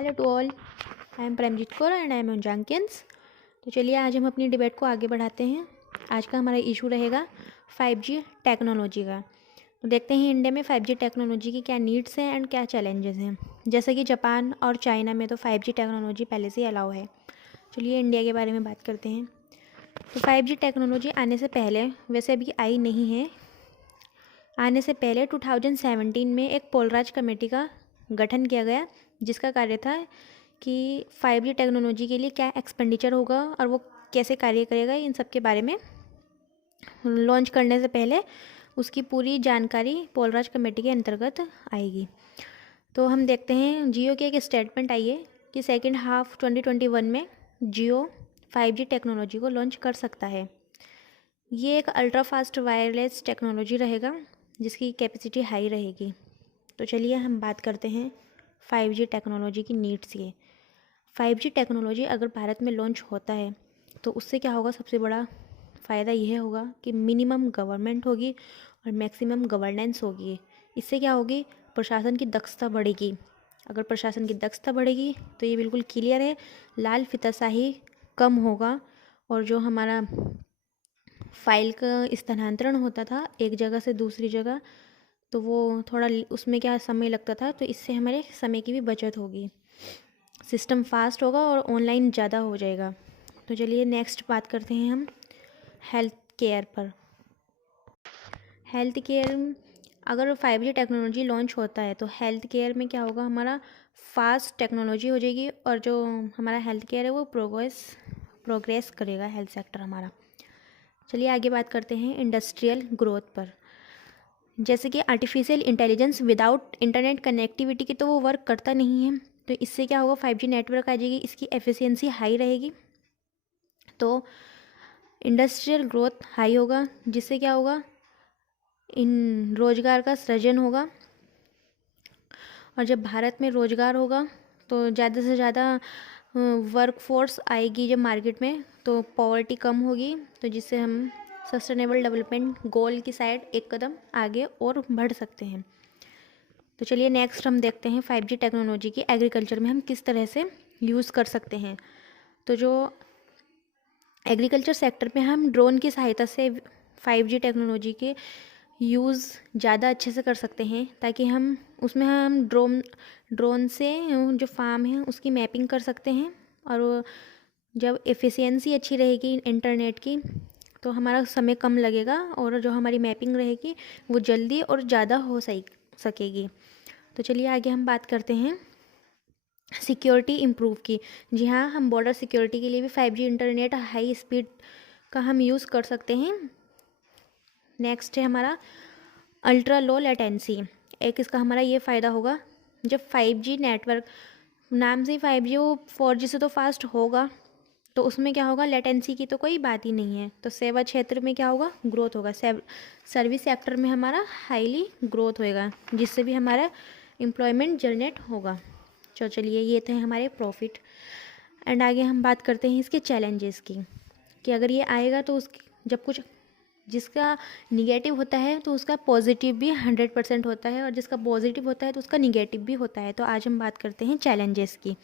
Hello to all, I am Pramjeet Kaur and I am on Jenkins. तो चलिए आज हम अपनी डिबेट को आगे बढ़ाते हैं। आज का हमारा इशू रहेगा 5G टेक्नोलॉजी का। तो देखते हैं इंडिया में 5G टेक्नोलॉजी की क्या नीड्स हैं एंड क्या चैलेंजेस हैं। जैसे कि जापान और चाइना में तो 5G टेक्नोलॉजी पहले से ही अलाउ है। चलिए इंडिया के बारे में बात करते हैं। तो 5G टेक्नोलॉजी आने से पहले, वैसे अभी आई नहीं है, आने से पहले 2017 में एक पोलराज कमेटी का गठन किया गया, जिसका कार्य था कि 5G टेक्नोलॉजी के लिए क्या एक्सपेंडिचर होगा और वो कैसे कार्य करेगा, इन सब के बारे में लॉन्च करने से पहले उसकी पूरी जानकारी पोलराज कमेटी के अंतर्गत आएगी। तो हम देखते हैं जियो की एक स्टेटमेंट आई है कि सेकेंड हाफ 2021 में जियो 5G टेक्नोलॉजी को लॉन्च कर सकता है। ये एक अल्ट्रा फास्ट वायरलेस टेक्नोलॉजी रहेगा जिसकी कैपेसिटी हाई रहेगी। तो चलिए हम बात करते हैं 5G टेक्नोलॉजी की नीड्स के। 5G टेक्नोलॉजी अगर भारत में लॉन्च होता है तो उससे क्या होगा, सबसे बड़ा फ़ायदा यह होगा कि मिनिमम गवर्नमेंट होगी और मैक्सिमम गवर्नेंस होगी। इससे क्या होगी, प्रशासन की दक्षता बढ़ेगी। अगर प्रशासन की दक्षता बढ़ेगी तो ये बिल्कुल क्लियर है, लाल फीताशाही कम होगा और जो हमारा फाइल का स्थानांतरण होता था एक जगह से दूसरी जगह, तो वो थोड़ा उसमें क्या समय लगता था, तो इससे हमारे समय की भी बचत होगी, सिस्टम फास्ट होगा और ऑनलाइन ज़्यादा हो जाएगा। तो चलिए नेक्स्ट बात करते हैं हम हेल्थ केयर पर। हेल्थ केयर, अगर 5G टेक्नोलॉजी लॉन्च होता है तो हेल्थ केयर में क्या होगा, हमारा फास्ट टेक्नोलॉजी हो जाएगी और जो हमारा हेल्थ केयर है वो प्रोग्रेस करेगा हेल्थ सेक्टर हमारा। चलिए आगे बात करते हैं इंडस्ट्रियल ग्रोथ पर। जैसे कि artificial intelligence without internet connectivity की तो वो वर्क करता नहीं है, तो इससे क्या होगा, 5G नेटवर्क आ जाएगी, इसकी एफिशिएंसी हाई रहेगी, तो इंडस्ट्रियल ग्रोथ हाई होगा, जिससे क्या होगा, इन रोजगार का सृजन होगा। और जब भारत में रोजगार होगा तो ज़्यादा से ज़्यादा वर्क फोर्स आएगी जब मार्केट में, तो पॉवर्टी कम होगी, तो जिससे हम सस्टेनेबल डेवलपमेंट गोल की साइड एक कदम आगे और बढ़ सकते हैं। तो चलिए नेक्स्ट हम देखते हैं 5G टेक्नोलॉजी की एग्रीकल्चर में हम किस तरह से यूज़ कर सकते हैं। तो जो एग्रीकल्चर सेक्टर में हम ड्रोन की सहायता से 5G टेक्नोलॉजी के यूज़ ज़्यादा अच्छे से कर सकते हैं, ताकि हम ड्रोन से जो फार्म है उसकी मैपिंग कर सकते हैं, और जब एफिशिएंसी अच्छी रहेगी इंटरनेट की तो हमारा समय कम लगेगा और जो हमारी मैपिंग रहेगी वो जल्दी और ज़्यादा हो सकेगी। तो चलिए आगे हम बात करते हैं सिक्योरिटी इम्प्रूव की। जी हाँ, हम बॉर्डर सिक्योरिटी के लिए भी 5G इंटरनेट हाई स्पीड का हम यूज़ कर सकते हैं। नेक्स्ट है हमारा अल्ट्रा लो लेटेंसी। एक इसका हमारा ये फ़ायदा होगा, जब 5G नेटवर्क, नाम से ही 5G, वो 4G से तो फास्ट होगा, तो उसमें क्या होगा, लेटेंसी की तो कोई बात ही नहीं है, तो सेवा क्षेत्र में क्या होगा, ग्रोथ होगा, सर्विस सेक्टर में हमारा हाईली ग्रोथ होएगा, जिससे भी हमारा एम्प्लॉयमेंट जनरेट होगा। तो चलिए ये थे हमारे प्रॉफिट, एंड आगे हम बात करते हैं इसके चैलेंजेस की, कि अगर ये आएगा तो जब कुछ जिसका निगेटिव होता है तो उसका पॉजिटिव भी 100% होता है, और जिसका पॉजिटिव होता है तो उसका निगेटिव भी होता है। तो आज हम बात करते हैं चैलेंजेस की।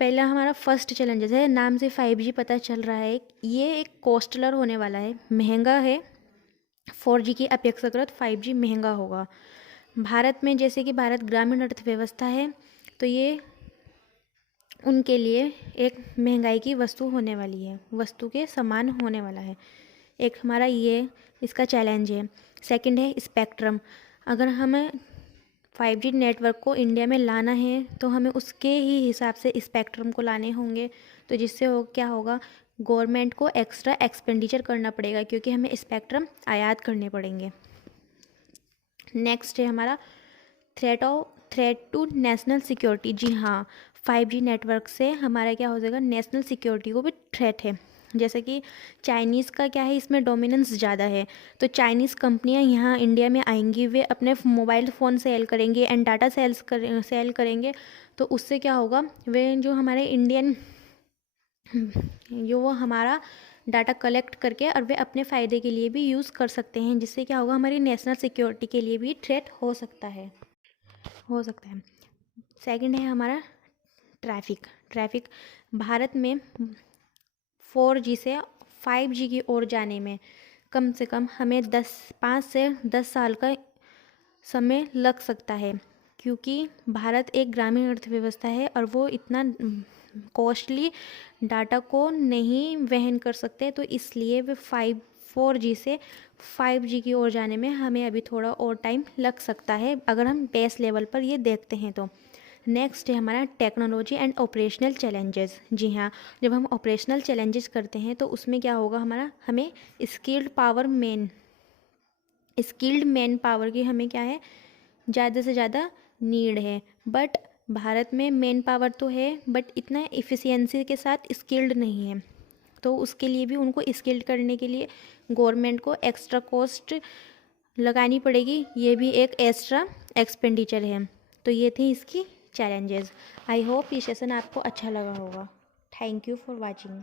पहला हमारा फर्स्ट चैलेंजेस है, नाम से 5G पता चल रहा है, ये एक कॉस्टलर होने वाला है, महंगा है। 4G की अपेक्षाकृत 5G महंगा होगा। भारत में, जैसे कि भारत ग्रामीण अर्थव्यवस्था है, तो ये उनके लिए एक महंगाई की वस्तु होने वाली है, वस्तु के समान होने वाला है। एक हमारा ये इसका चैलेंज है। सेकंड है स्पेक्ट्रम। अगर हमें 5G नेटवर्क को इंडिया में लाना है तो हमें उसके ही हिसाब से स्पेक्ट्रम को लाने होंगे, तो जिससे क्या होगा, गवर्नमेंट को एक्स्ट्रा एक्सपेंडिचर करना पड़ेगा, क्योंकि हमें स्पेक्ट्रम आयात करने पड़ेंगे। नेक्स्ट है हमारा थ्रेट टू नेशनल सिक्योरिटी। जी हाँ, 5G नेटवर्क से हमारा क्या हो जाएगा, नेशनल सिक्योरिटी को भी थ्रेट है। जैसे कि चाइनीज़ का क्या है, इसमें डोमिनेंस ज़्यादा है, तो चाइनीज़ कंपनियां यहाँ इंडिया में आएंगी, वे अपने मोबाइल फ़ोन सेल करेंगे एंड डाटा सेल करेंगे, तो उससे क्या होगा, वे जो हमारे इंडियन जो वो हमारा डाटा कलेक्ट करके और वे अपने फ़ायदे के लिए भी यूज़ कर सकते हैं, जिससे क्या होगा, हमारी नेशनल सिक्योरिटी के लिए भी थ्रेट हो सकता है। सेकंड है हमारा ट्रैफिक। भारत में 4G से 5G की ओर जाने में कम से कम हमें 5 से 10 साल का समय लग सकता है, क्योंकि भारत एक ग्रामीण अर्थव्यवस्था है और वो इतना कॉस्टली डाटा को नहीं वहन कर सकते, तो इसलिए वे 4G से 5G की ओर जाने में हमें अभी थोड़ा और टाइम लग सकता है, अगर हम बेस लेवल पर ये देखते हैं तो। नेक्स्ट है हमारा टेक्नोलॉजी एंड ऑपरेशनल चैलेंजेस। जी हाँ, जब हम ऑपरेशनल चैलेंजेस करते हैं तो उसमें क्या होगा, हमें स्किल्ड मैन पावर की हमें क्या है, ज़्यादा से ज़्यादा नीड है। बट भारत में मैन पावर तो है, बट इतना इफ़िशियंसी के साथ स्किल्ड नहीं है, तो उसके लिए भी उनको स्किल्ड करने के लिए गवर्नमेंट को एक्स्ट्रा कॉस्ट लगानी पड़ेगी, ये भी एक एक्स्ट्रा एक्सपेंडिचर है। तो ये थी इसकी चैलेंजेस। आई होप ये सेशन आपको अच्छा लगा होगा। Thank you for watching.